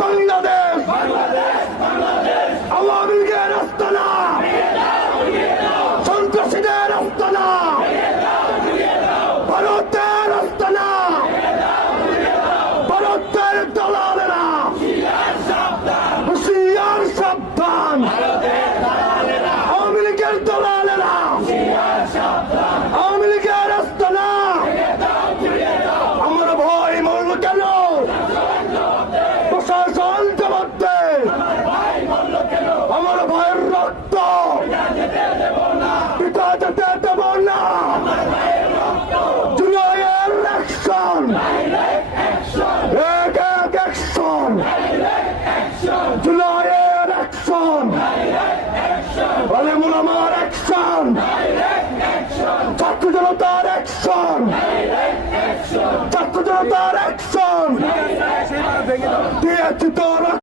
বাংলাদেশ আওয়ামী লীগের আস্তানা, সন্ত্রাসীদের আস্তানা, ভারতের আস্তানা, ভারতের দালালেরা হুঁশিয়ার সাবধান, আওয়ামী লীগের দালালেরা, আওয়ামী লীগের আস্তানা। আমরা ভয় মরল কেন? প্রশাসন জবাব দে। আমার ভাইয়ের রক্ত পিতা যেতে দেব না। জুলাইয়ের অ্যাকশন, এক এক অ্যাকশন, জুলাইয়ের অ্যাকশন, আলেমুল আমার অ্যাকশন, ছাত্র জনতার অ্যাকশন, ছাত্র জনতার অ্যাকশন দিয়েছি তোর